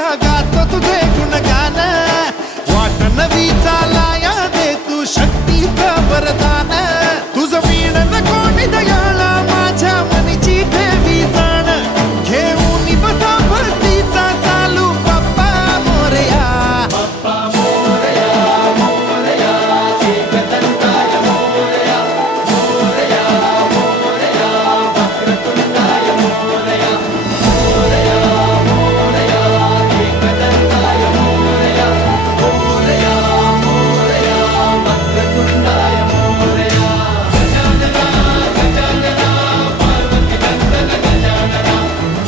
माझ्या गातो तुझे गुणगान वाट नवी चालाया दे तू शक्तीचं वरदान तुझं वीण कोणी दयाळा माझ्या मनीची ठेवी जाण घेऊन बसा भरतीचा चालू बाप्पा मोरया बाप्पा मोरया मोरया एकदंताय मोरया मोरया मोरया वक्रतुंडाय मोरया मोरया मोरया एकदंताय मोरया मोरया मोरया वक्रतुंडाय मोरया गजानना गजानना पार्वती नंदन गजानना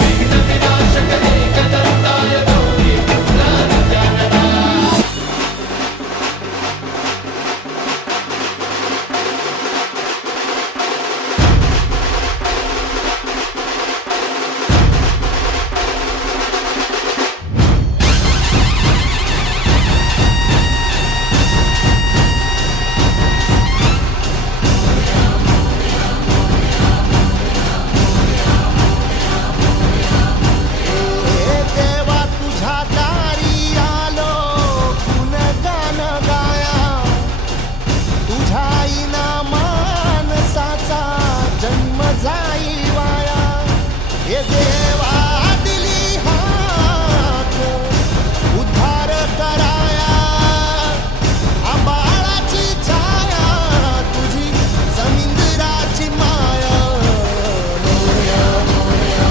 विघ्न विनाशक एकदंताय गौरी पुत्रा गजानना देवा तुझ्या दारी आलो गुणगान गाया तुझ्या मानसाचा जन्म जाई वाया हे देवा दिली हाक उद्धार कराया आबाळाची छाया तुझी समिंद्राची माया Morya Morya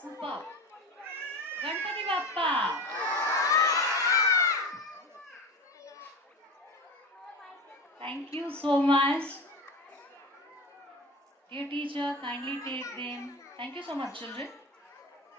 Super. Ganpati Bappa. Thank you so much. Dear teacher, kindly take them. Thank you so much, children.